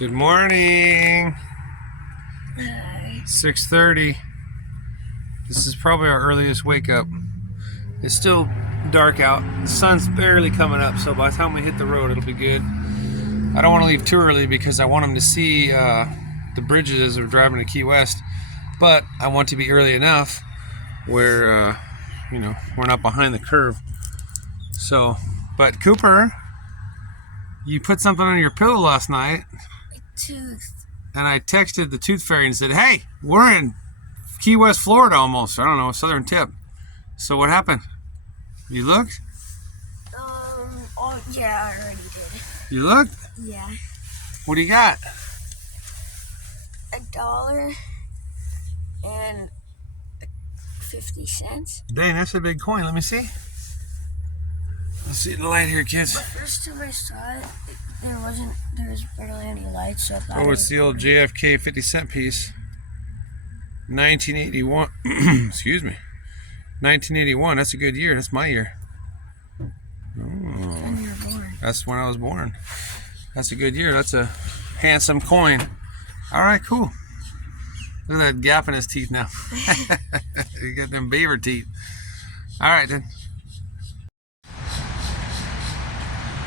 Good morning. 6:30. This is probably our earliest wake up. It's still dark out. The sun's barely coming up, so by the time we hit the road, it'll be good. I don't want to leave too early because I want them to see the bridges as we're driving to Key West. But I want to be early enough where, we're not behind the curve. So, but Cooper, you put something on your pillow last night. Tooth. And I texted the tooth fairy and said, hey, we're in Key West, Florida almost. I don't know, southern tip. So what happened? You looked? Oh yeah, I already did. You looked? Yeah. What do you got? $1 and 50 cents. Dang, that's a big coin. Let me see. Let's see the light here, kids. The first time I saw it, there was barely any light, so I thought Oh, it's the old JFK 50-cent piece. 1981. Excuse me. 1981. That's a good year. That's my year. Oh. When you were born. That's when I was born. That's a good year. That's a handsome coin. All right, cool. Look at that gap in his teeth now. You got them beaver teeth. All right, then.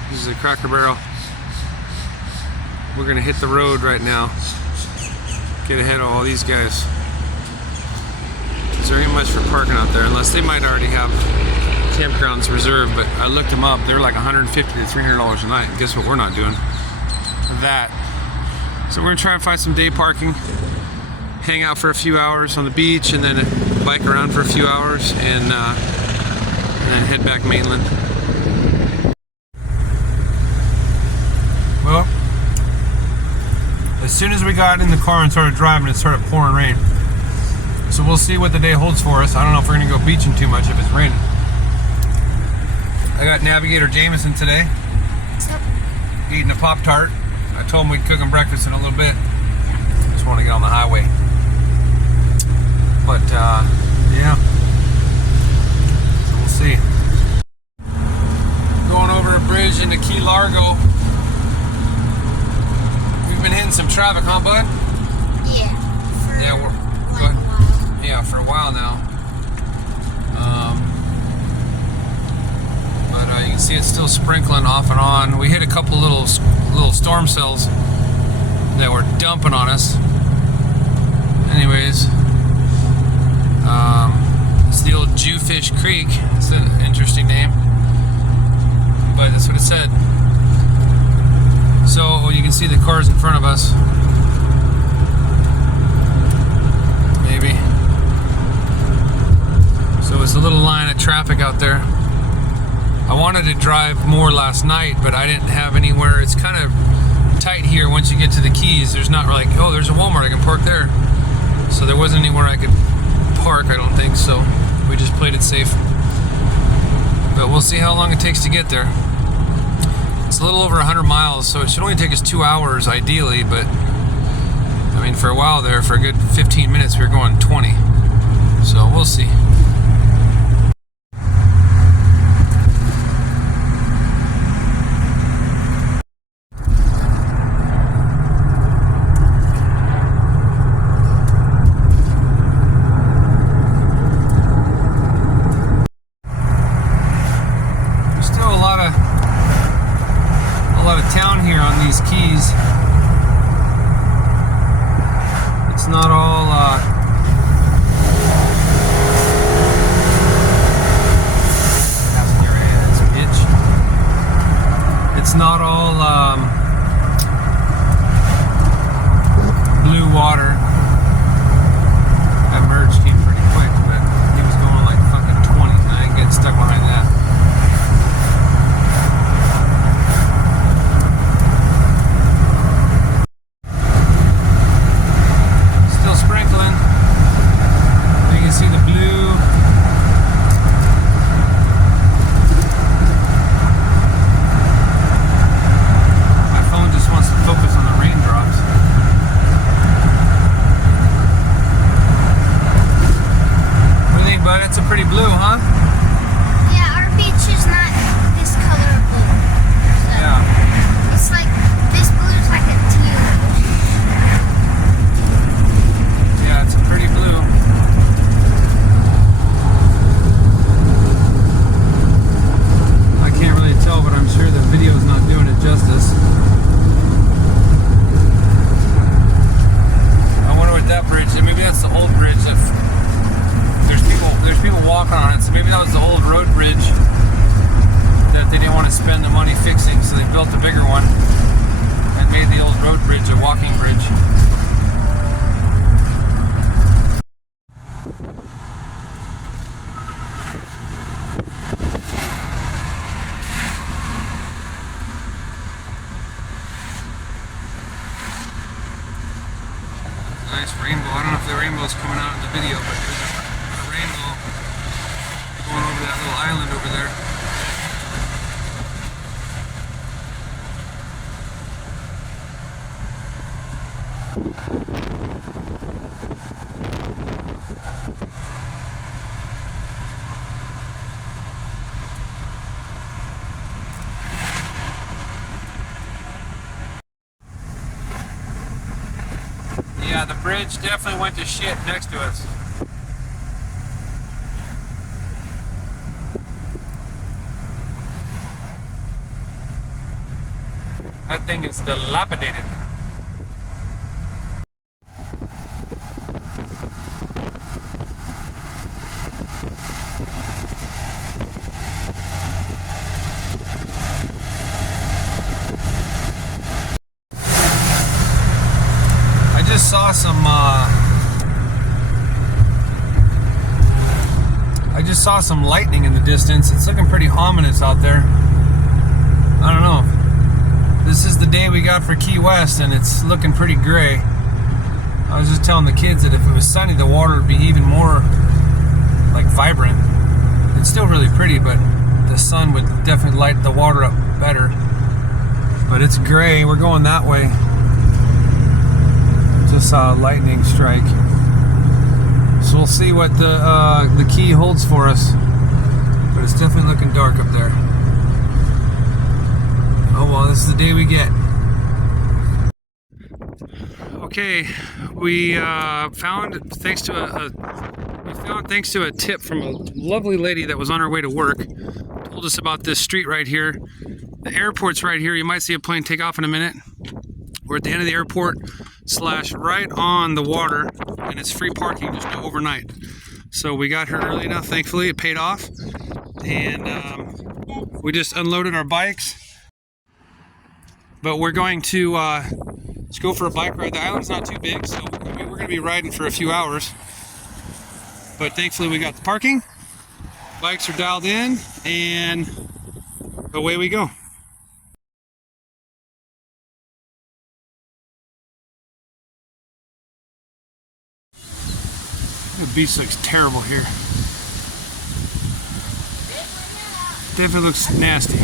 This is a Cracker Barrel. We're going to hit the road right now. Get ahead of all these guys. There ain't much for parking out there, unless they might already have campgrounds reserved, but I looked them up. They're like $150 to $300 a night. And guess what we're not doing? That. So we're going to try and find some day parking, hang out for a few hours on the beach, and then bike around for a few hours, and then head back mainland. Well, as soon as we got in the car and started driving, it started pouring rain. So we'll see what the day holds for us. I don't know if we're going to go beaching too much if it's raining. I got Navigator Jameson today. What's up? Eating a Pop-Tart. I told him we'd cook him breakfast in a little bit. Just want to get on the highway. But, yeah. So we'll see. Going over a bridge into Key Largo. We've been hitting some traffic, huh, bud? Yeah. For a while now. But you can see it's still sprinkling off and on. We hit a couple little storm cells that were dumping on us. Anyways, it's the old Jewfish Creek. It's an interesting name, but that's what it said. So you can see the cars in front of us. Maybe. So it's a little line of traffic out there. I wanted to drive more last night, but I didn't have anywhere. It's kind of tight here once you get to the Keys. There's not like, oh, there's a Walmart, I can park there. So there wasn't anywhere I could park, I don't think, so we just played it safe. But we'll see how long it takes to get there. It's a little over 100 miles, so it should only take us 2 hours ideally, but I mean, for a while there, for a good 15 minutes, we were going 20. So we'll see. There's still a lot of town here on these keys. It's not all it's not all blue water. That merge came pretty quick, but he was going like fucking 20, and I ain't getting stuck behind that. My phone just wants to focus on the raindrops. road bridge, a walking bridge. Nice rainbow. I don't know if the rainbow's coming out in the video, but there's a rainbow going over that little island over there. Yeah, the bridge definitely went to shit next to us. That thing is dilapidated. I just saw some lightning in the distance. It's looking pretty ominous out there. I don't know. This is the day we got for Key West, and it's looking pretty gray. I was just telling the kids that if it was sunny, the water would be even more like vibrant. It's still really pretty, but the sun would definitely light the water up better. But it's gray. We're going that way. Just saw a lightning strike. So we'll see what the key holds for us. But it's definitely looking dark up there. Oh well, this is the day we get. Okay, we found thanks to a tip from a lovely lady that was on her way to work. Told us about this street right here. The airport's right here. You might see a plane take off in a minute. We're at the end of the airport / right on the water, and it's free parking, just no overnight. So we got here early enough, thankfully. It paid off, and we just unloaded our bikes. But we're going to let's go for a bike ride. The island's not too big, so we're going to be riding for a few hours. But thankfully we got the parking. Bikes are dialed in, and away we go. The beach looks terrible here. Definitely looks nasty.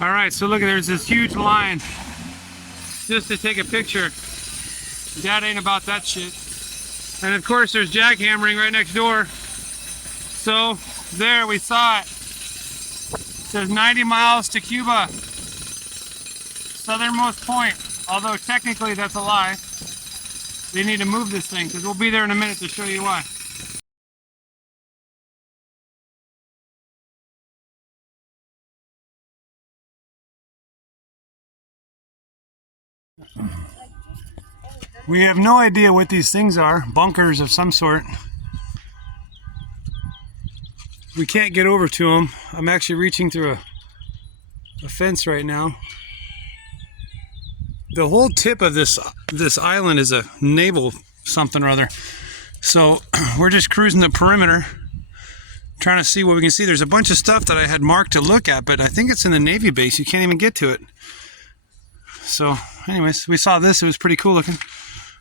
All right, so look, there's this huge line just to take a picture. Dad ain't about that shit. And of course there's jackhammering right next door. So there, we saw it. It says 90 miles to Cuba. Southernmost point. Although technically that's a lie. They need to move this thing because we'll be there in a minute to show you why. We have no idea what these things are. Bunkers of some sort. We can't get over to them. I'm actually reaching through a fence right now. The whole tip of this island is a naval something or other. So we're just cruising the perimeter, trying to see what we can see. There's a bunch of stuff that I had marked to look at, but I think it's in the Navy base. You can't even get to it. So anyways, we saw this. It was pretty cool looking.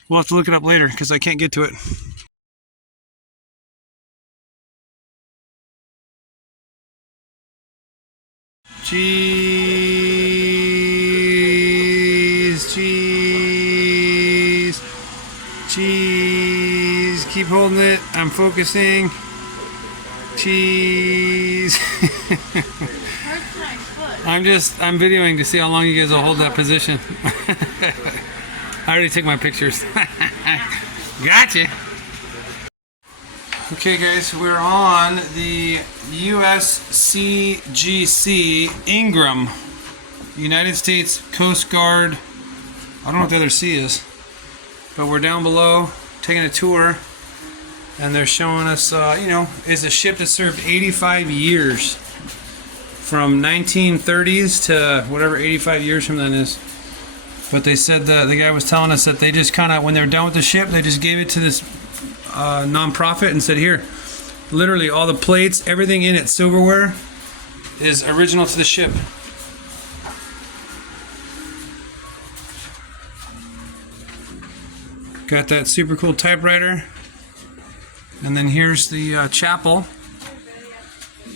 We'll have to look it up later because I can't get to it. Cheese, cheese, cheese. Keep holding it. I'm focusing. Cheese. I'm videoing to see how long you guys will hold that position. I already took my pictures. Gotcha. Okay guys, we're on the USCGC Ingram, United States Coast Guard. I don't know what the other C is, but we're down below taking a tour. And they're showing us, is a ship that served 85 years. From 1930s to whatever 85 years from then is. But they said the guy was telling us that they just kind of, when they were done with the ship, they just gave it to this non-profit and said, here, literally all the plates, everything in it, silverware, is original to the ship. Got that super cool typewriter. And then here's the chapel.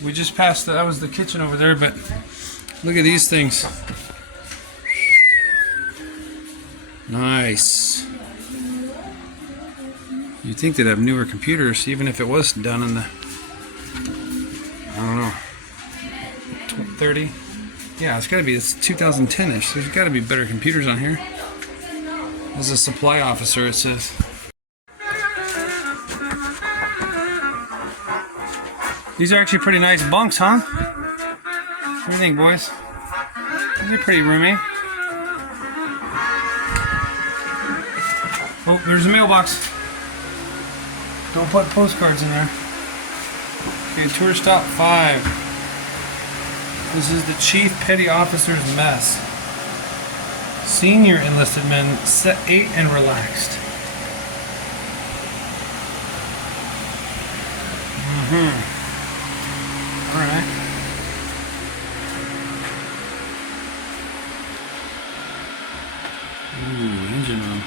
We just passed, that was the kitchen over there, but look at these things. Nice. You'd think they'd have newer computers, even if it was done in the, I don't know, 30? Yeah, it's gotta be, it's 2010-ish. There's gotta be better computers on here. As a supply officer, it says. These are actually pretty nice bunks, huh? What do you think, boys? These are pretty roomy. Oh, there's a mailbox. Don't put postcards in there. Okay, tour stop 5. This is the Chief Petty Officer's Mess. Senior enlisted men ate and relaxed. Alright. Ooh, engine room.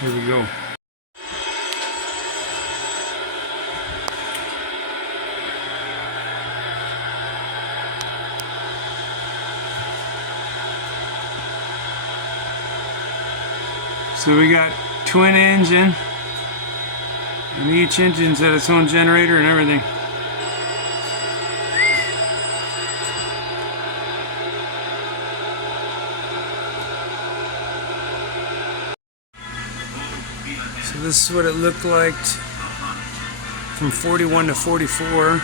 Here we go. So we got twin engine, and each engine's got its own generator and everything. So this is what it looked like from 41 to 44.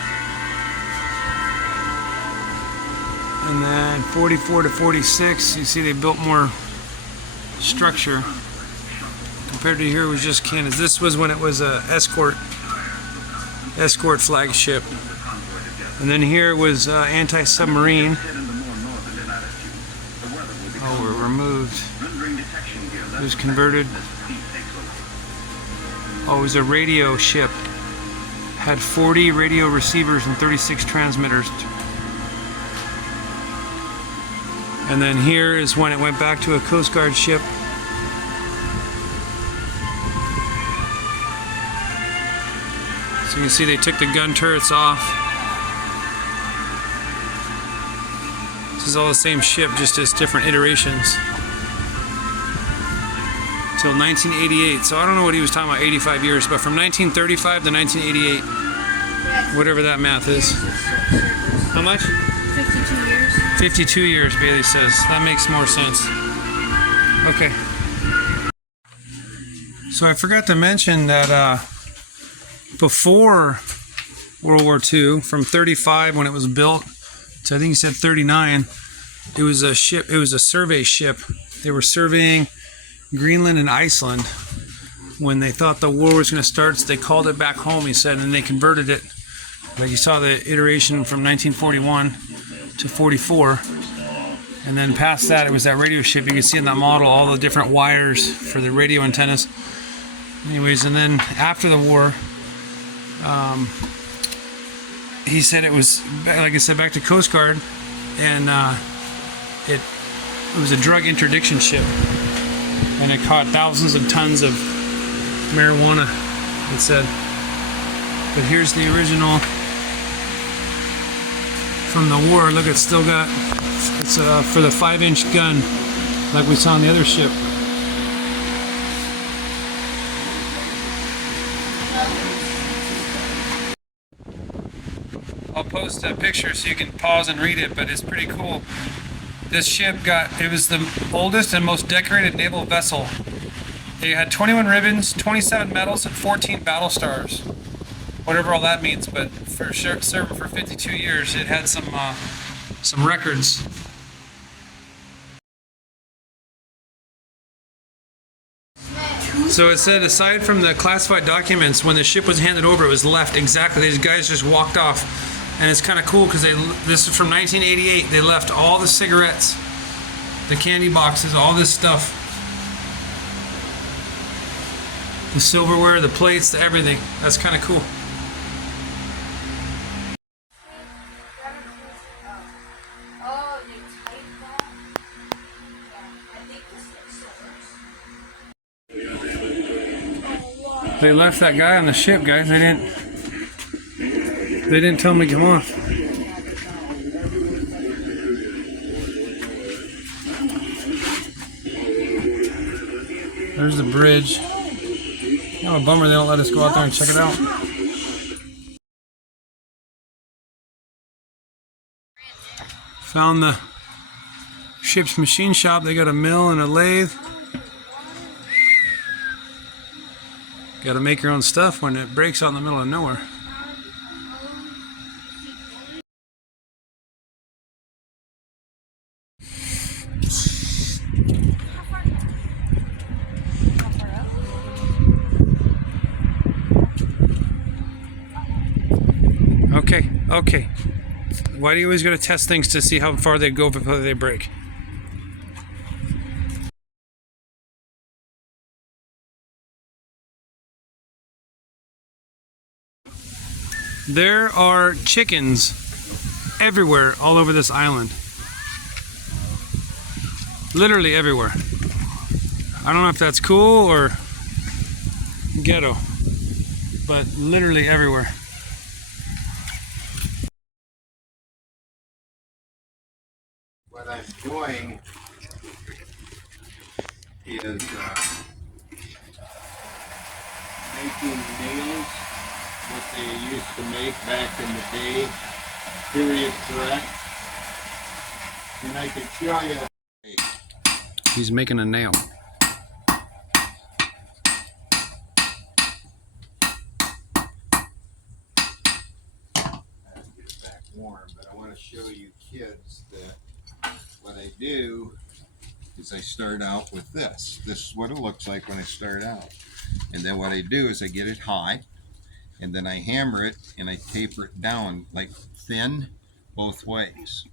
And then 44 to 46, you see they built more structure. Compared to here, it was just cannons. This was when it was a escort flagship. And then here was anti-submarine. Oh, we're removed. It was converted. Oh, it was a radio ship. Had 40 radio receivers and 36 transmitters. And then here is when it went back to a Coast Guard ship. So you can see they took the gun turrets off. This is all the same ship, just as different iterations. Till 1988. So I don't know what he was talking about, 85 years, but from 1935 to 1988. Whatever that math is. How much? 52 years. 52 years, Bailey says. That makes more sense. Okay. So I forgot to mention that before World War II, from 35 when it was built to I think he said 39, it was a ship. It was a survey ship. They were surveying Greenland and Iceland when they thought the war was going to start. So they called it back home, he said, and they converted it. Like you saw the iteration from 1941 to 44, and then past that it was that radio ship. You can see in that model all the different wires for the radio antennas. Anyways, and then after the war, he said it was, like I said, back to Coast Guard, and it was a drug interdiction ship, and it caught thousands of tons of marijuana, it said. But here's the original from the war. Look, it's still got, it's for the 5-inch gun, like we saw on the other ship. I'll post a picture so you can pause and read it, but it's pretty cool. This ship it was the oldest and most decorated naval vessel. It had 21 ribbons, 27 medals, and 14 battle stars. Whatever all that means, but for sure, serving for 52 years, it had some records. So it said, aside from the classified documents, when the ship was handed over, it was left exactly. These guys just walked off, and it's kind of cool because this is from 1988. They left all the cigarettes, the candy boxes, all this stuff, the silverware, the plates, everything. That's kind of cool. They left that guy on the ship, guys. They didn't tell him to come off. There's the bridge. Oh, a bummer they don't let us go out there and check it out. Found the ship's machine shop. They got a mill and a lathe. Got to make your own stuff when it breaks out in the middle of nowhere. Okay. Why do you always go to test things to see how far they go before they break? There are chickens everywhere all over this island. Literally everywhere. I don't know if that's cool or ghetto, but literally everywhere. What I'm doing is making nails, what they used to make back in the day, period correct. And I can show you. He's making a nail. Get it back warm, but I want to show you kids that what I do is I start out with this. This is what it looks like when I start out. And then what I do is I get it high, and then I hammer it and I taper it down like thin both ways.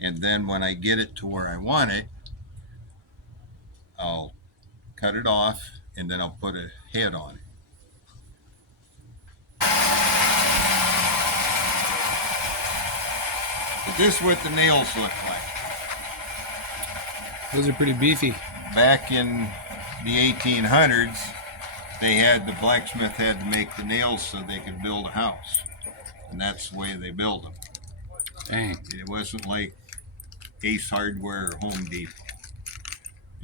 And then when I get it to where I want it, I'll cut it off and then I'll put a head on it. But this is what the nails look like. Those are pretty beefy. Back in the 1800s, the blacksmith had to make the nails so they could build a house. And that's the way they build them. Dang. It wasn't like Ace Hardware or Home Depot.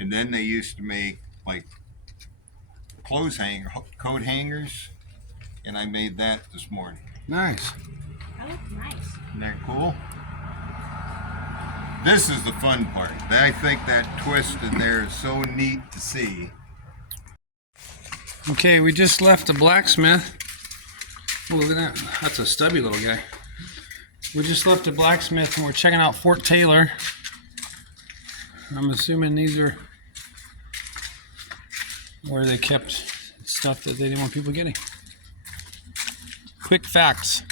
And then they used to make like coat hangers, and I made that this morning. Nice. That looks nice. Isn't that cool? This is the fun part. I think that twist in there is so neat to see. Okay, we just left the blacksmith. Oh, look at that. That's a stubby little guy. We just left the blacksmith and we're checking out Fort Taylor. I'm assuming these are where they kept stuff that they didn't want people getting. Quick facts.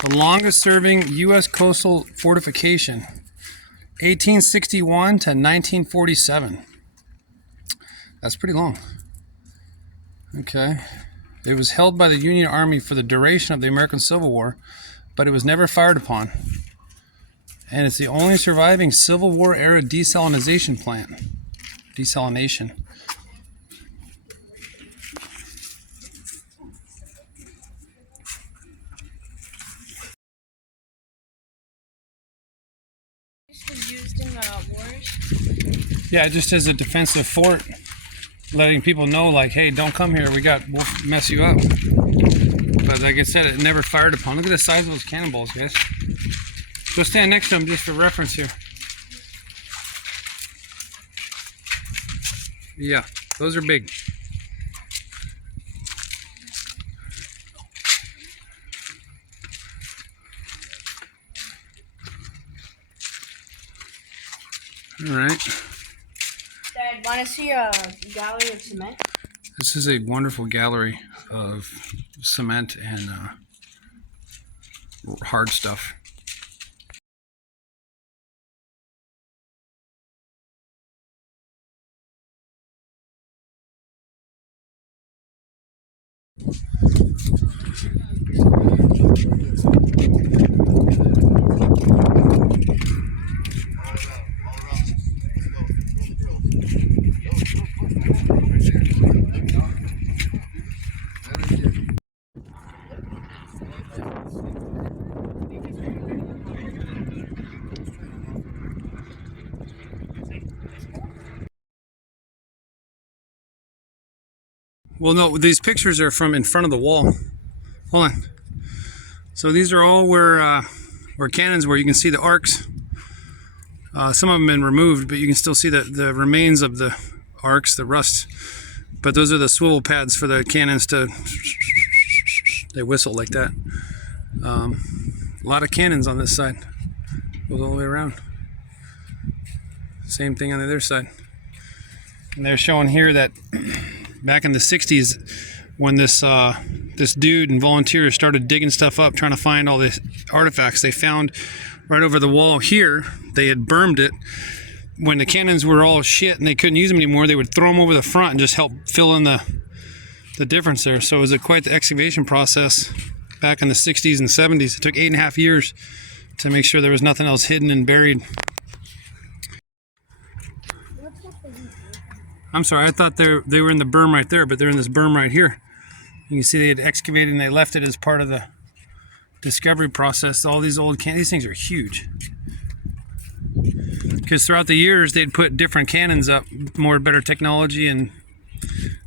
The longest serving U.S. coastal fortification, 1861 to 1947. That's pretty long. Okay. It was held by the Union Army for the duration of the American Civil War, but it was never fired upon. And it's the only surviving Civil War era desalination plant. Desalination. Used in wars. Yeah, just as a defensive fort, letting people know, like, hey, don't come here. We'll mess you up. But like I said, it never fired upon. Look at the size of those cannonballs, guys. Go stand next to them just for reference here. Yeah, those are big. Dad, All right. Dad, want to see a gallery of cement? This is a wonderful gallery of cement and hard stuff. Well, no, these pictures are from in front of the wall. Hold on. So these are all where cannons were. You can see the arcs. Some of them have been removed, but you can still see the remains of the arcs, the rust. But those are the swivel pads for the cannons to, they whistle like that. A lot of cannons on this side. Goes all the way around. Same thing on the other side. And they're showing here that back in the 60s, when this dude and volunteers started digging stuff up, trying to find all these artifacts, they found right over the wall here, they had bermed it. When the cannons were all shit and they couldn't use them anymore, they would throw them over the front and just help fill in the difference there. So it was quite the excavation process back in the 60s and 70s. It took 8.5 years to make sure there was nothing else hidden and buried. I'm sorry, I thought they were in the berm right there, but they're in this berm right here. You can see they had excavated and they left it as part of the discovery process. All these old cannons, these things are huge. Because throughout the years they'd put different cannons up, better technology, and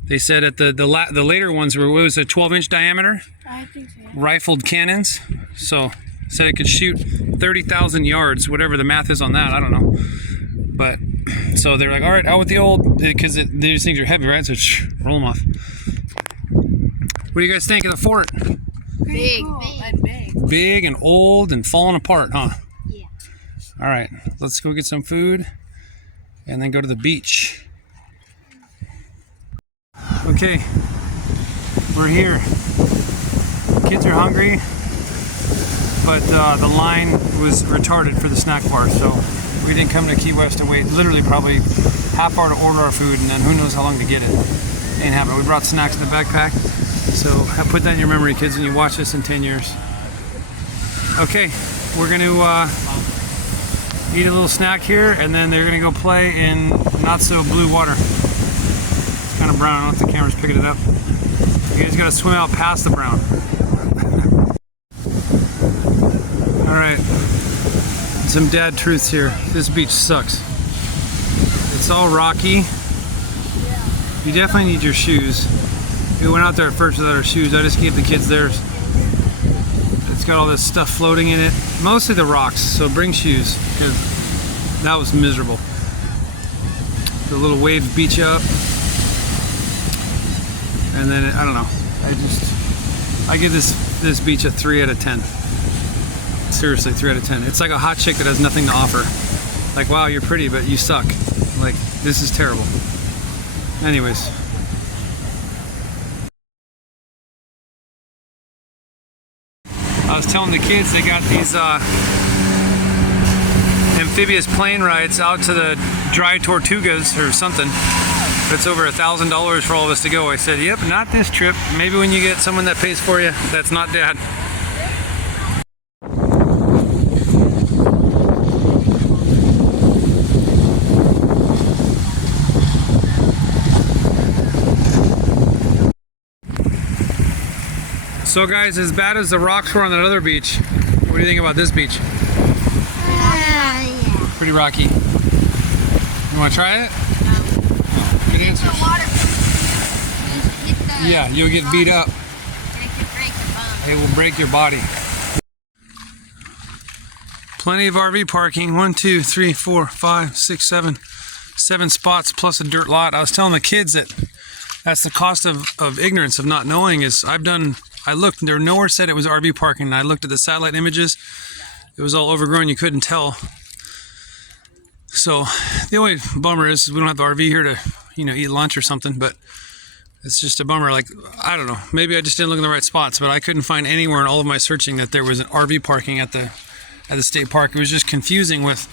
they said at the later ones were, what was it, 12-inch diameter? I think so. Rifled cannons. So said it could shoot 30,000 yards, whatever the math is on that, I don't know. But so they're like, all right, out with the old, because these things are heavy, right? So roll them off. What do you guys think of the fort? Big, Cool. big. Big and old and falling apart, huh? Yeah. All right, let's go get some food and then go to the beach. Okay, we're here. Kids are hungry, but the line was retarded for the snack bar, so we didn't come to Key West to wait literally probably half hour to order our food, and then who knows how long to get it. Ain't happening. We brought snacks in the backpack, so put that in your memory, kids, when you watch this in 10 years. Okay, we're going to eat a little snack here, and then they're going to go play in not so blue water. It's kind of brown. I don't know if the camera's picking it up. You guys got to swim out past the brown. All right. Some dad truths here. This beach sucks. It's all rocky. You definitely need your shoes. We went out there at first without our shoes. I just gave the kids theirs. It's got all this stuff floating in it. Mostly the rocks, so bring shoes, because that was miserable. The little waves beat you up. And then, I don't know. I give this beach a 3 out of 10. Seriously, 3 out of 10. It's like a hot chick that has nothing to offer. Like, wow, you're pretty, but you suck. Like, this is terrible. Anyways. I was telling the kids they got these amphibious plane rides out to the Dry Tortugas or something. It's over $1,000 for all of us to go. I said, yep, not this trip. Maybe when you get someone that pays for you, that's not Dad. So guys, as bad as the rocks were on that other beach, what do you think about this beach? Pretty rocky. You want to try it? No. Good answer. Yeah, you'll get beat up. It will break your body. Plenty of RV parking. 1, 2, 3, 4, 5, 6, 7. 7 spots plus a dirt lot. I was telling the kids that that's the cost of ignorance, of not knowing. I looked, there nowhere said it was RV parking, and I looked at the satellite images. It was all overgrown, you couldn't tell. So the only bummer is we don't have the RV here to, eat lunch or something, but it's just a bummer. Like, I don't know, maybe I just didn't look in the right spots, but I couldn't find anywhere in all of my searching that there was an RV parking at the state park. It was just confusing with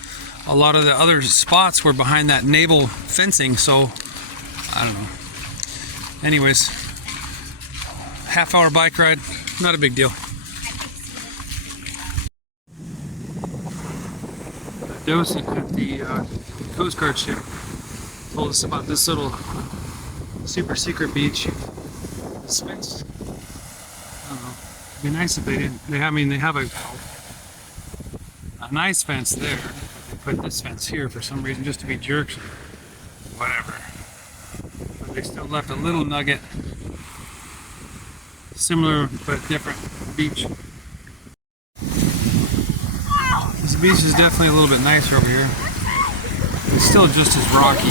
a lot of the other spots were behind that naval fencing, so I don't know. Anyways, half-hour bike ride, not a big deal. Docent at the Coast Guard ship told us about this little super secret beach. This fence, I don't know. It'd be nice if they didn't. They have a nice fence there. They put this fence here for some reason, just to be jerks. Whatever. But they still left a little nugget, similar but different beach. This beach is definitely a little bit nicer over here. It's still just as rocky,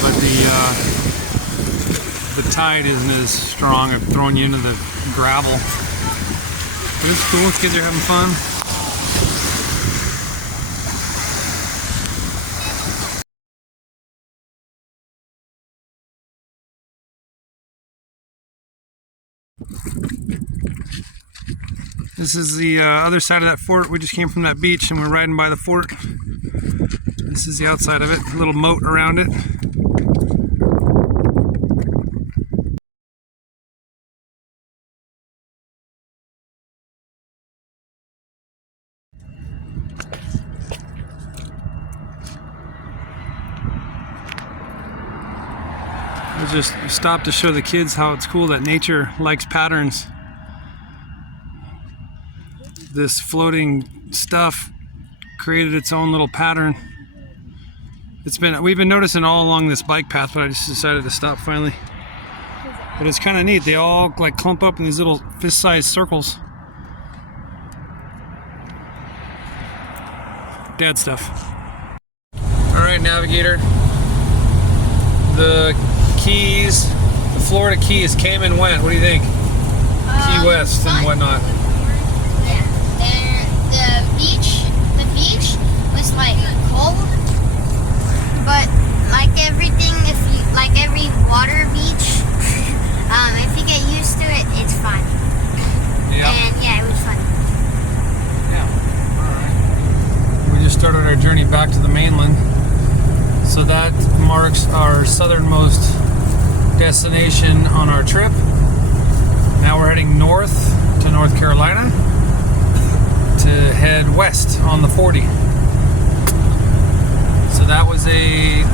but the tide isn't as strong of throwing you into the gravel. But it's cool. Kids are having fun. This is the other side of that fort. We just came from that beach and we're riding by the fort. This is the outside of it, a little moat around it. I just stopped to show the kids how it's cool that nature likes patterns. This floating stuff created its own little pattern. We've been noticing all along this bike path, but I just decided to stop finally. But it's kind of neat. They all like clump up in these little fist-sized circles. Dad stuff. All right, navigator. The Keys, the Florida Keys came and went. What do you think? Key West and whatnot. The beach was like cold, but like everything, like every water beach, if you get used to it, it's fun. Yeah. And yeah, it was fun. Yeah. All right. We just started our journey back to the mainland, so that marks our southernmost destination on our trip. Now we're heading north to North Carolina to head west on the 40. So that was a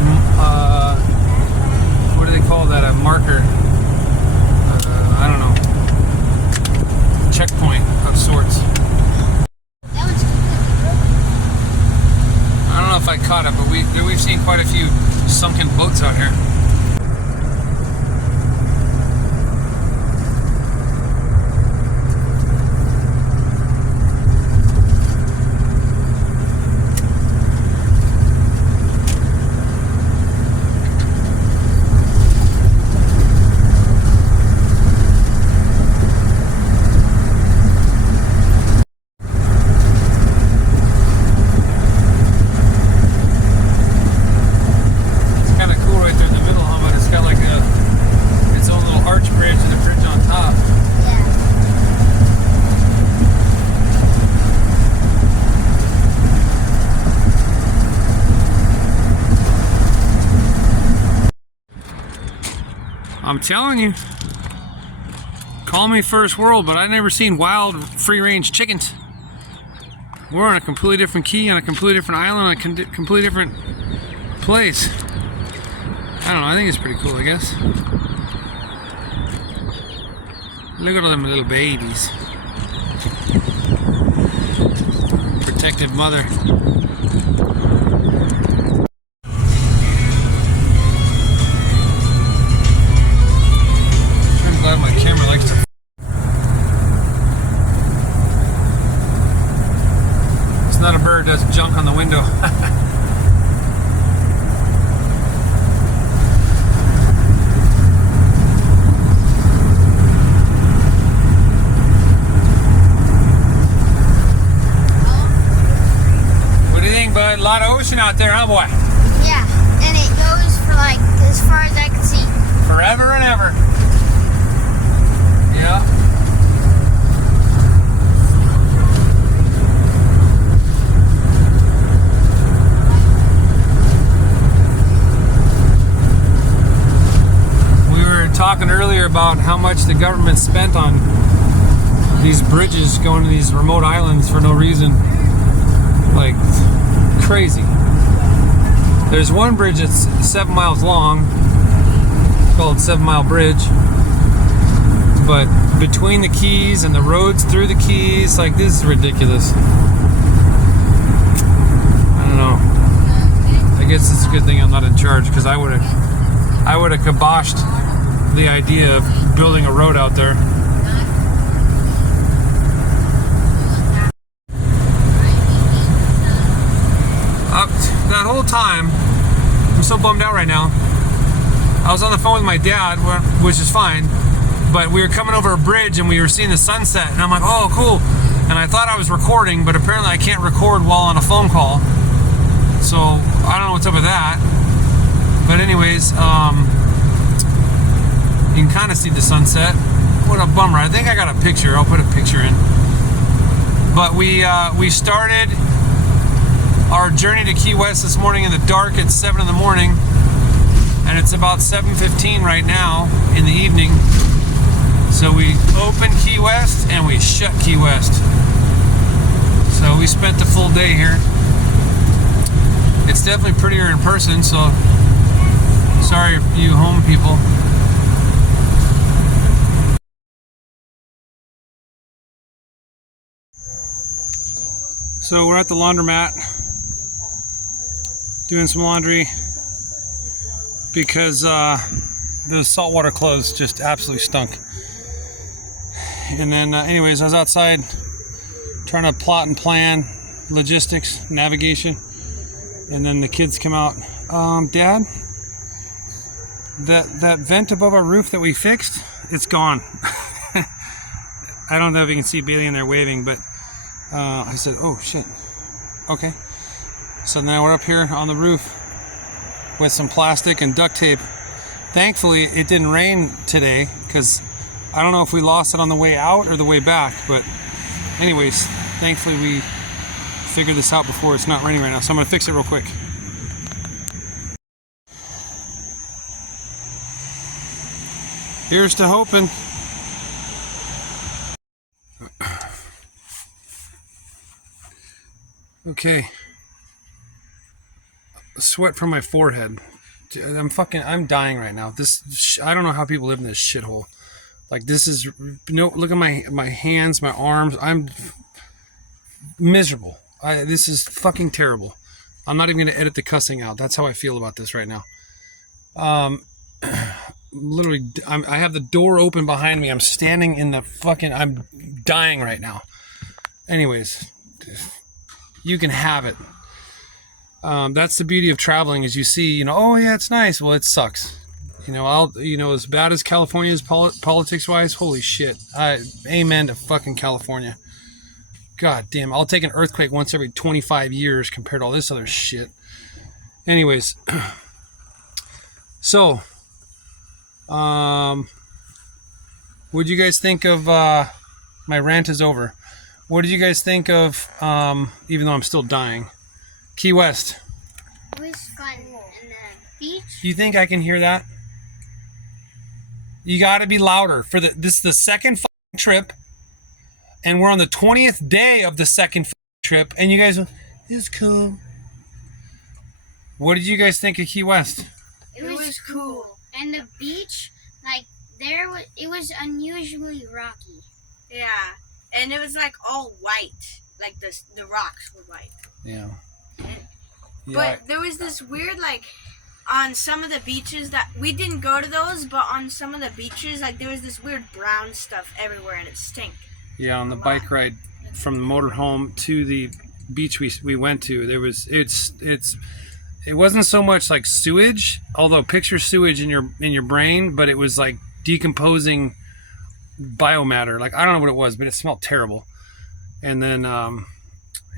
what do they call that? A marker? I don't know. Checkpoint of sorts. That one's completely broken. I don't know if I caught it, but we've seen quite a few sunken boats out here. I'm telling you, call me first world, but I've never seen wild free-range chickens. We're on a completely different key, on a completely different island, on a completely different place. I don't know, I think it's pretty cool, I guess. Look at all them little babies. Protective mother. Glad my camera likes to. It's not a bird, that's junk on the window. lot of ocean out there, huh, boy? Yeah, and it goes for like as far as I can see. Forever and ever. Yeah. We were talking earlier about how much the government spent on these bridges going to these remote islands for no reason. Like, crazy. There's one bridge that's 7 miles long, called 7 Mile Bridge, but between the Keys and the roads through the Keys, like, this is ridiculous. I don't know. I guess it's a good thing I'm not in charge, because I would have kiboshed the idea of building a road out there. That whole time, I'm so bummed out right now. I was on the phone with my dad, which is fine, but we were coming over a bridge and we were seeing the sunset, and I'm like, oh, cool. And I thought I was recording, but apparently I can't record while on a phone call. So I don't know what's up with that. But anyways, you can kind of see the sunset. What a bummer. I think I got a picture. I'll put a picture in. But we started our journey to Key West this morning in the dark at 7 in the morning, and it's about 7:15 right now in the evening. So we opened Key West and we shut Key West. So we spent the full day here. It's definitely prettier in person, so sorry you home people. So we're at the laundromat doing some laundry because the saltwater clothes just absolutely stunk. And then anyways, I was outside trying to plot and plan logistics, navigation, and then the kids come out. Dad, that vent above our roof that we fixed, it's gone. I don't know if you can see Bailey in there waving, but I said, oh shit, okay. So now we're up here on the roof with some plastic and duct tape. Thankfully, it didn't rain today, because I don't know if we lost it on the way out or the way back, but anyways, thankfully we figured this out before it's not raining right now, so I'm gonna fix it real quick. Here's to hoping. Okay. Sweat from my forehead. I'm dying right now. I don't know how people live in this shithole. Like, this is no, look at my hands, my arms. I'm miserable. This is fucking terrible. I'm not even gonna edit the cussing out. That's how I feel about this right now. Literally, I have the door open behind me. I'm standing in the fucking, I'm dying right now. Anyways, you can have it. That's the beauty of traveling, is you see, oh yeah, it's nice. Well, it sucks. As bad as California is politics wise, holy shit. Amen to fucking California. God damn, I'll take an earthquake once every 25 years compared to all this other shit. Anyways, so, what'd you guys think of, my rant is over. What did you guys think of, even though I'm still dying, Key West? It was fun. And the beach. You think I can hear that? You gotta be louder. This is the second trip, and we're on the 20th day of the second trip, and you guys, it's cool. What did you guys think of Key West? It was cool. And the beach, like, it was unusually rocky. Yeah. And it was like all white. Like the rocks were white. Yeah. But there was this weird, like, on some of the beaches that we didn't go to those, but on some of the beaches, like, there was this weird brown stuff everywhere, and it stank. Yeah, on the bike ride from the motorhome to the beach we went to, it wasn't so much like sewage, although picture sewage in your brain, but it was like decomposing biomatter. Like, I don't know what it was, but it smelled terrible. And then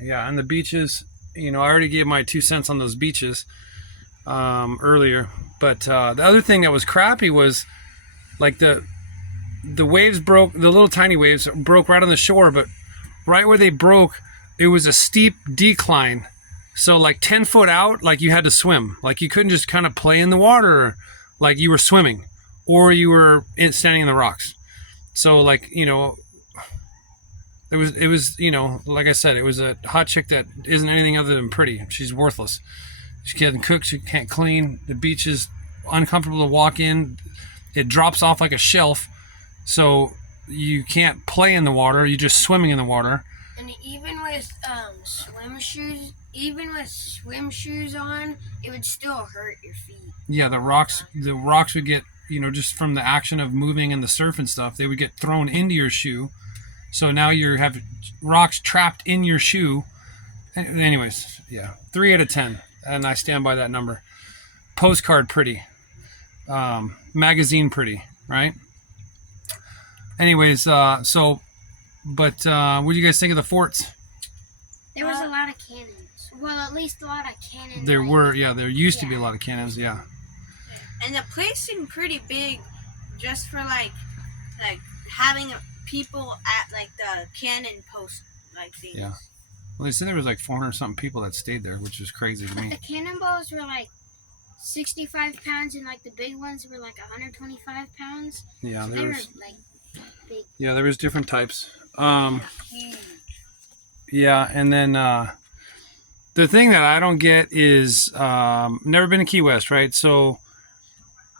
yeah, on the beaches, I already gave my 2 cents on those beaches earlier. But the other thing that was crappy was like the waves broke, the little tiny waves broke right on the shore, but right where they broke, it was a steep decline. So like 10 foot out, like you had to swim. Like you couldn't just kind of play in the water like you were swimming, or you were standing in the rocks. So like, it was, like I said, it was a hot chick that isn't anything other than pretty. She's worthless. She can't cook, she can't clean. The beach is uncomfortable to walk in. It drops off like a shelf. So you can't play in the water, you're just swimming in the water. And even with swim shoes on, it would still hurt your feet. Yeah, the rocks would get, just from the action of moving and the surf and stuff, they would get thrown into your shoe. So now you have rocks trapped in your shoe. Anyways, yeah, 3 out of 10, and I stand by that number. Postcard pretty, magazine pretty, right? Anyways, what do you guys think of the forts? There was a lot of cannons. Well, at least a lot of cannons. There used to be a lot of cannons, yeah. And the place seemed pretty big, just for like having people at like the cannon post like things. Yeah. Well, they said there was like 400 something people that stayed there, which is crazy to me. The cannonballs were like 65 pounds, and like the big ones were like 125 pounds. Yeah, so there they was. were like big. Yeah, there was different types. Yeah, and then the thing that I don't get is never been to Key West, right? So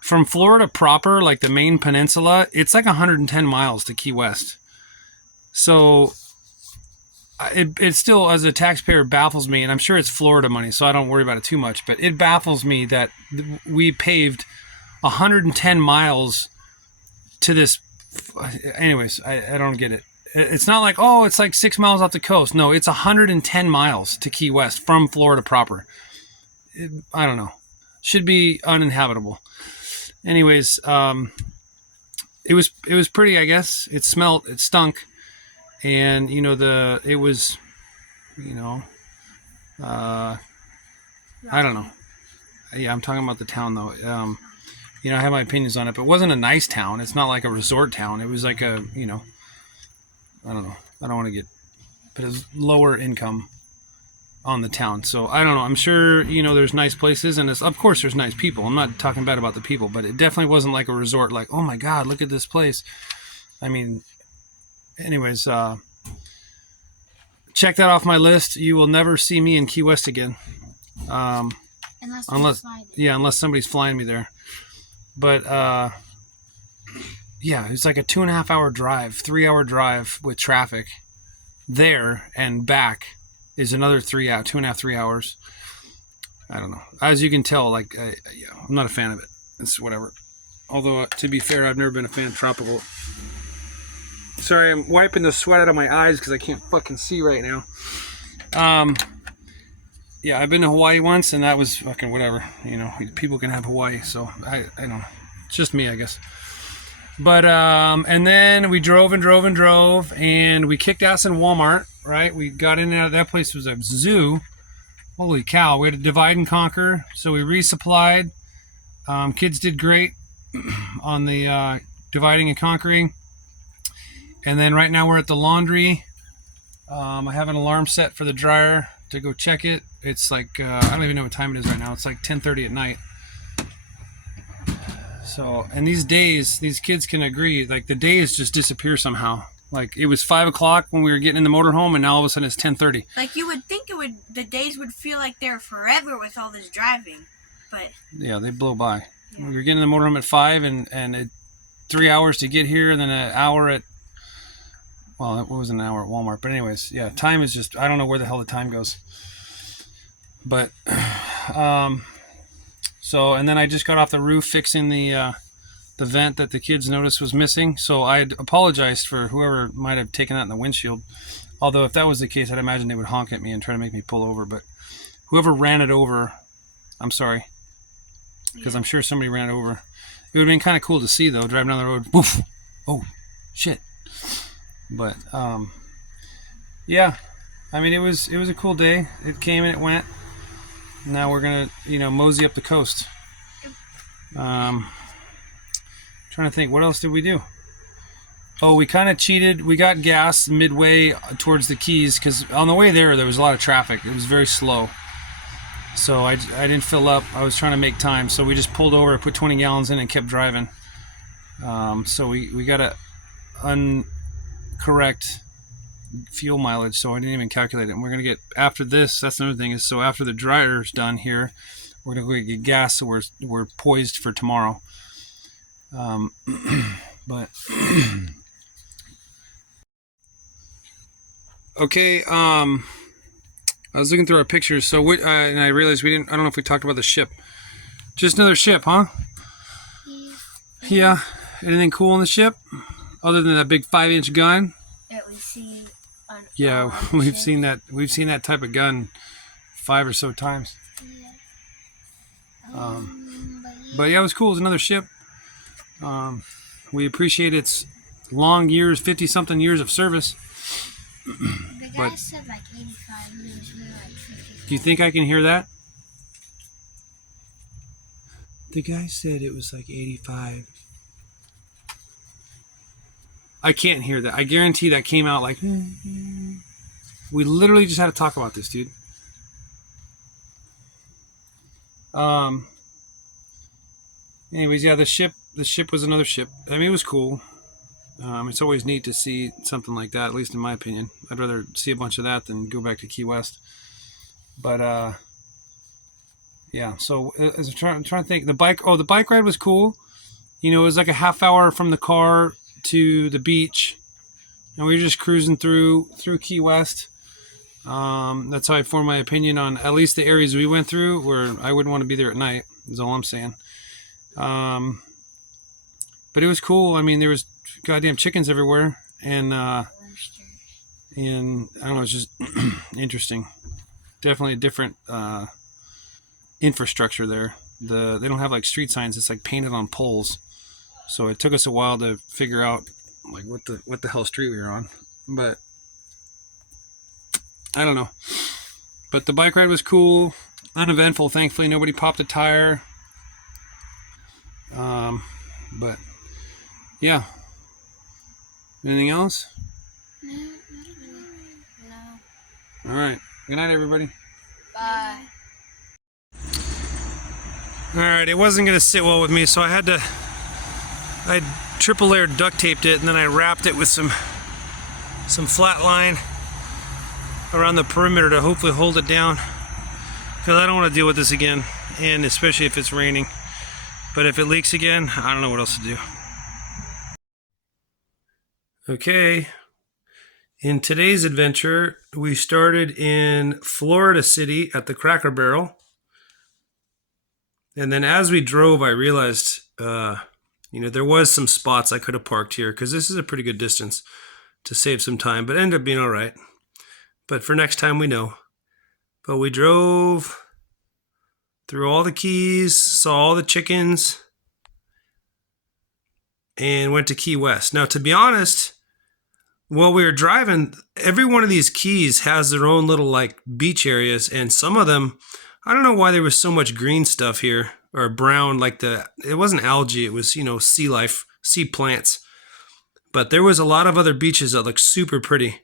from Florida proper, like the main peninsula, it's like 110 miles to Key West. So it still, as a taxpayer, baffles me, and I'm sure it's Florida money, so I don't worry about it too much, but it baffles me that we paved 110 miles to this. Anyways, I don't get it. It's not like, oh, it's like 6 miles off the coast. No, it's 110 miles to Key West from Florida proper. I don't know. Should be uninhabitable. Anyways, it was pretty, I guess. It smelled, it stunk. And, it was, I don't know. Yeah, I'm talking about the town, though. I have my opinions on it, but it wasn't a nice town. It's not like a resort town. It was like a, I don't know. I don't want to get, but it's lower income on the town. So I don't know. I'm sure, there's nice places, and of course there's nice people. I'm not talking bad about the people, but it definitely wasn't like a resort, like, oh my God, look at this place. I mean, anyways, check that off my list. You will never see me in Key West again. Unless somebody's flying me there. But, yeah, it's like a 2.5 hour drive, 3 hour drive with traffic there and back is another 2.5, 3 hours. I don't know. As you can tell, I'm not a fan of it. It's whatever. Although, to be fair, I've never been a fan of tropical. Sorry, I'm wiping the sweat out of my eyes because I can't fucking see right now. Yeah, I've been to Hawaii once, and that was fucking whatever. People can have Hawaii, so I don't know. It's just me, I guess. But, and then we drove, and we kicked ass in Walmart, right? We got in and out. That place was a zoo. Holy cow. We had to divide and conquer, so we resupplied. Kids did great on the dividing and conquering. And then right now we're at the laundry. I have an alarm set for the dryer to go check it. It's like, I don't even know what time it is right now. It's like 10:30 at night. So, and these days, these kids can agree, like the days just disappear somehow. Like it was 5 o'clock when we were getting in the motorhome, and now all of a sudden it's 10:30. Like you would think the days would feel like they're forever with all this driving, but yeah, they blow by. Yeah. We were getting in the motorhome at 5, and it 3 hours to get here, and then an hour at, well, it was an hour at Walmart. But anyways, yeah, time is just, I don't know where the hell the time goes. But, so, and then I just got off the roof fixing the vent that the kids noticed was missing. So I had apologized for whoever might have taken that in the windshield. Although if that was the case, I'd imagine they would honk at me and try to make me pull over. But whoever ran it over, I'm sorry. Because I'm sure somebody ran it over. It would have been kind of cool to see, though, driving down the road. Woof! Oh, shit. But, yeah. I mean, it was a cool day. It came and it went. Now we're gonna, mosey up the coast. Trying to think, what else did we do? Oh, we kind of cheated. We got gas midway towards the Keys because on the way there was a lot of traffic. It was very slow. So I didn't fill up. I was trying to make time. So we just pulled over, put 20 gallons in and kept driving. So we got to uncorrect fuel mileage. So I didn't even calculate it. And we're going to get, after this, that's another thing is, so after the dryer's done here, we're going to go get gas. So we're poised for tomorrow. But okay, I was looking through our pictures, so and I realized I don't know if we talked about the ship. Just another ship, huh? Yeah. Anything cool on the ship other than that big 5-inch gun? That we see on. Yeah, we've seen that. We've seen that type of gun 5 or so times. But yeah, it was cool. It was another ship. We appreciate its long years, 50-something years of service. The guy said like 85 years. We were like 55. Do you think I can hear that? The guy said it was like 85. I can't hear that. I guarantee that came out like... We literally just had to talk about this, dude. Anyways, yeah, the ship was another ship. I mean, it was cool. It's always neat to see something like that, at least in my opinion. I'd rather see a bunch of that than go back to Key West. But, yeah, so I'm trying to think. The bike ride was cool. It was like a half hour from the car to the beach. And we were just cruising through Key West. That's how I formed my opinion on at least the areas we went through, where I wouldn't want to be there at night, is all I'm saying. But it was cool. I mean, there was goddamn chickens everywhere, and I don't know, it's just interesting. Definitely a different infrastructure there. They don't have like street signs. It's like painted on poles. So it took us a while to figure out like what the hell street we were on. But I don't know. But the bike ride was cool, uneventful. Thankfully, nobody popped a tire. But yeah. Anything else? No. All right. Good night, everybody. Bye. All right. It wasn't going to sit well with me, so I triple layer duct taped it, and then I wrapped it with some flat line around the perimeter to hopefully hold it down, because I don't want to deal with this again, and especially if it's raining. But if it leaks again, I don't know what else to do. Okay. In today's adventure, we started in Florida City at the Cracker Barrel. And then as we drove, I realized, there was some spots I could have parked here, because this is a pretty good distance to save some time, but it ended up being all right. But for next time, we know. But we drove through all the Keys, saw all the chickens, and went to Key West. Now, to be honest, while we were driving, every one of these keys has their own little like beach areas, and some of them, I don't know why there was so much green stuff here, or brown, like it wasn't algae, it was, sea life, sea plants. But there was a lot of other beaches that looked super pretty.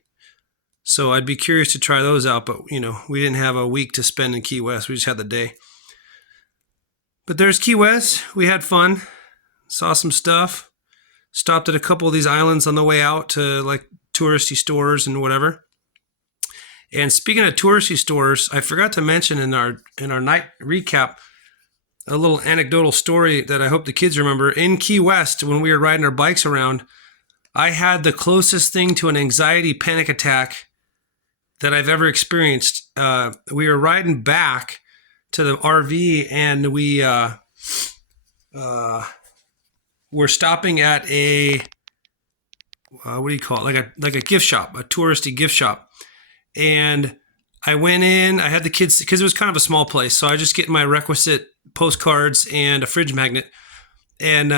So I'd be curious to try those out, but we didn't have a week to spend in Key West. We just had the day. But there's Key West. We had fun. Saw some stuff. Stopped at a couple of these islands on the way out to like touristy stores and whatever. And speaking of touristy stores, I forgot to mention in our night recap a little anecdotal story that I hope the kids remember. In Key West, when we were riding our bikes around, I had the closest thing to an anxiety panic attack that I've ever experienced. We were riding back to the RV, and we were stopping at a what do you call it? Like a gift shop, a touristy gift shop. And I went in. I had the kids, because it was kind of a small place, so I just get my requisite postcards and a fridge magnet. And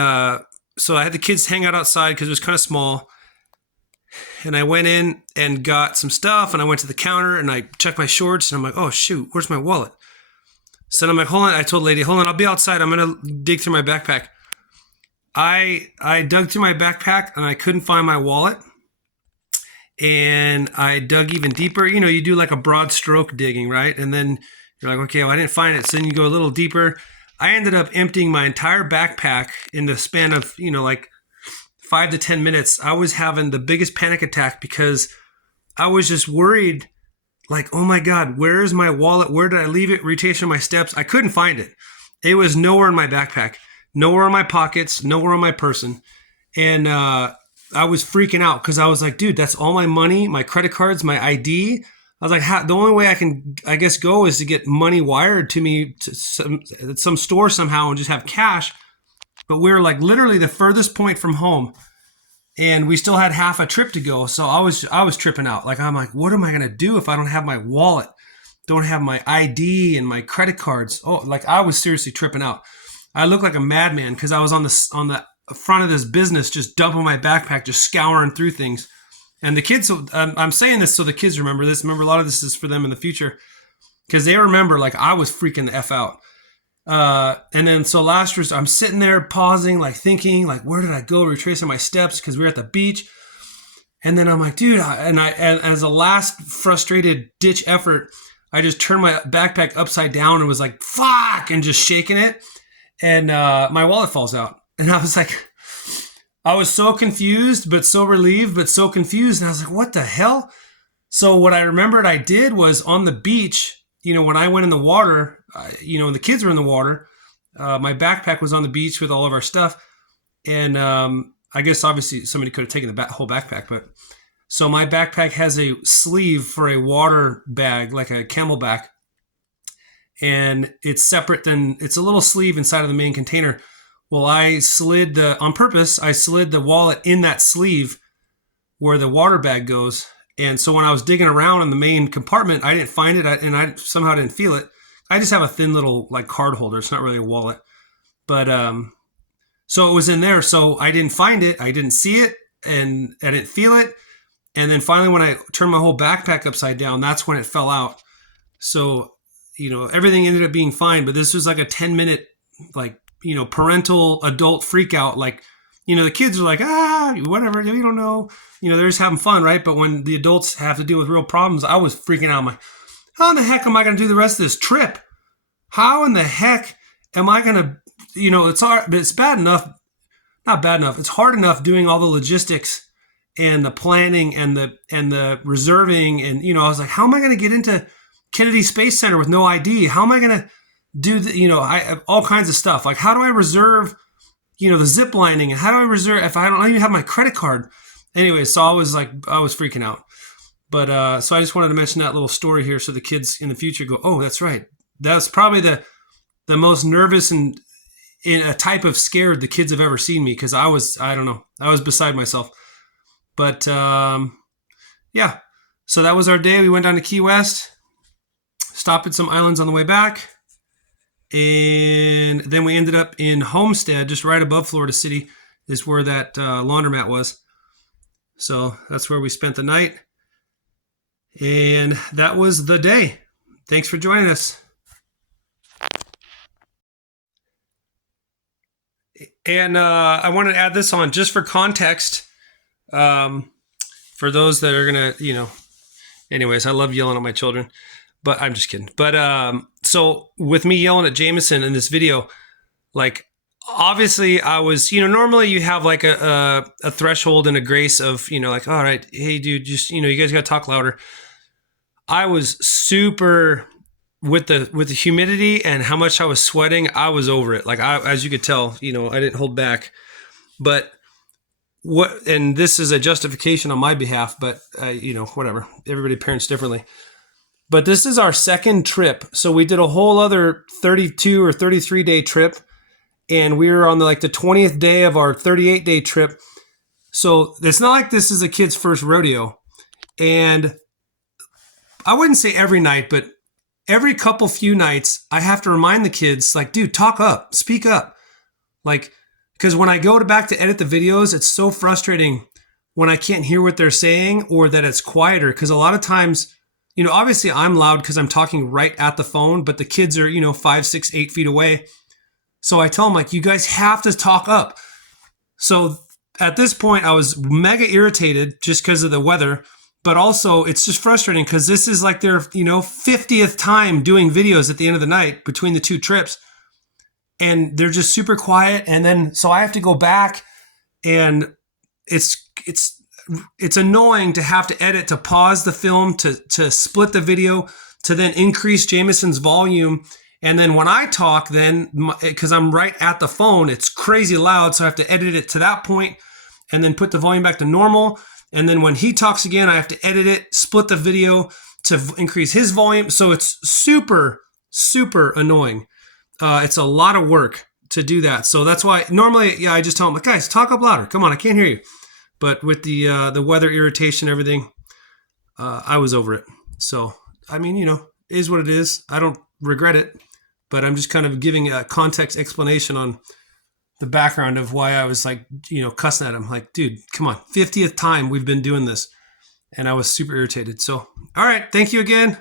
so I had the kids hang out outside because it was kind of small. And I went in and got some stuff, and I went to the counter and I checked my shorts, and I'm like, oh shoot, where's my wallet? So I'm like, hold on. I told the lady, hold on, I'll be outside. I'm going to dig through my backpack. I dug through my backpack and I couldn't find my wallet. And I dug even deeper. You know, you do like a broad stroke digging, right? And then you're like, okay, well, I didn't find it. So then you go a little deeper. I ended up emptying my entire backpack in the span of, you know, like 5 to 10 minutes. I was having the biggest panic attack because I was just worried, like, oh my God, where is my wallet? Where did I leave it? Retracing my steps. I couldn't find it. It was nowhere in my backpack, nowhere in my pockets, nowhere on my person. And I was freaking out because I was like, dude, that's all my money, my credit cards, my ID. I was like, the only way I can, I guess, go is to get money wired to me to some store somehow and just have cash. But we were like literally the furthest point from home, and we still had half a trip to go. So I was tripping out. Like, I'm like, what am I gonna do if I don't have my wallet, don't have my ID and my credit cards? Oh, like I was seriously tripping out. I looked like a madman because I was on the front of this business, just dumping my backpack, just scouring through things. And the kids, I'm saying this so the kids remember this. Remember, a lot of this is for them in the future because they remember, like, I was freaking the F out. And then so last year, I'm sitting there pausing, like thinking, like, where did I go? Retracing my steps because we were at the beach. And then I'm like, dude, and as a last frustrated ditch effort, I just turned my backpack upside down and was like, fuck, and just shaking it. And my wallet falls out. And I was like, I was so confused, but so relieved, but so confused. And I was like, what the hell? So what I remembered I did was on the beach, you know, when I went in the water, you know, when the kids were in the water, my backpack was on the beach with all of our stuff. And I guess obviously somebody could have taken the whole backpack. But so my backpack has a sleeve for a water bag, like a Camelback. And it's separate than, it's a little sleeve inside of the main container. Well, I slid on purpose, I slid the wallet in that sleeve where the water bag goes. And so when I was digging around in the main compartment, I didn't find it, and I somehow didn't feel it. I just have a thin little like card holder. It's not really a wallet. But so it was in there. So I didn't find it. I didn't see it, and I didn't feel it. And then finally, when I turned my whole backpack upside down, that's when it fell out. So, you know, everything ended up being fine. But this was like a 10-minute, like, you know, parental adult freak out. Like, you know, the kids are like, whatever, you don't know. You know, they're just having fun, right? But when the adults have to deal with real problems, I was freaking out. I'm like, how in the heck am I going to do the rest of this trip? How in the heck am I going to, you know, it's hard, but it's bad enough. Not bad enough. It's hard enough doing all the logistics and the planning and the reserving. And, you know, I was like, how am I going to get into Kennedy Space Center with no ID? How am I going to do the, you know, all kinds of stuff. Like, how do I reserve, you know, the zip lining? And how do I reserve if I don't even have my credit card? Anyway, so I was freaking out. But so I just wanted to mention that little story here so the kids in the future go, oh, that's right. That's probably the most nervous and in a type of scared the kids have ever seen me, because I was beside myself. But yeah, so that was our day. We went down to Key West, stopped at some islands on the way back. And then we ended up in Homestead, just right above Florida City is where that laundromat was. So that's where we spent the night. And that was the day. Thanks for joining us. And I wanted to add this on just for context. For those that are going to, you know, anyways, I love yelling at my children. But I'm just kidding. But so with me yelling at Jameson in this video, like, obviously I was, you know, normally you have like a threshold and a grace of, you know, like, all right, hey dude, just, you know, you guys got to talk louder. I was super with the humidity and how much I was sweating. I was over it. Like, as you could tell, you know, I didn't hold back. But and this is a justification on my behalf, but you know, whatever. Everybody parents differently. But this is our second trip. So we did a whole other 32 or 33 day trip. And we were on the 20th day of our 38 day trip. So it's not like this is a kid's first rodeo. And I wouldn't say every night, but every couple few nights, I have to remind the kids, like, dude, talk up, speak up. Like, because when I go back to edit the videos, it's so frustrating when I can't hear what they're saying or that it's quieter. Because a lot of times, you know, obviously I'm loud because I'm talking right at the phone, but the kids are, you know, 5, 6, 8 feet away. So I tell them, like, you guys have to talk up. So at this point, I was mega irritated just because of the weather, but also it's just frustrating because this is like their, you know, 50th time doing videos at the end of the night between the 2 trips. And they're just super quiet. And then, so I have to go back, and it's annoying to have to edit, to pause the film, to split the video, to then increase Jameson's volume. And then when I talk, then because I'm right at the phone, it's crazy loud. So I have to edit it to that point and then put the volume back to normal. And then when he talks again, I have to edit it, split the video to increase his volume. So it's super, super annoying. It's a lot of work to do that. So that's why normally, yeah, I just tell them, like, guys, talk up louder. Come on, I can't hear you. But with the weather irritation, everything, I was over it. So, I mean, you know, it is what it is. I don't regret it, but I'm just kind of giving a context explanation on the background of why I was like, you know, cussing at him. Like, dude, come on, 50th time we've been doing this. And I was super irritated. So, all right, thank you again.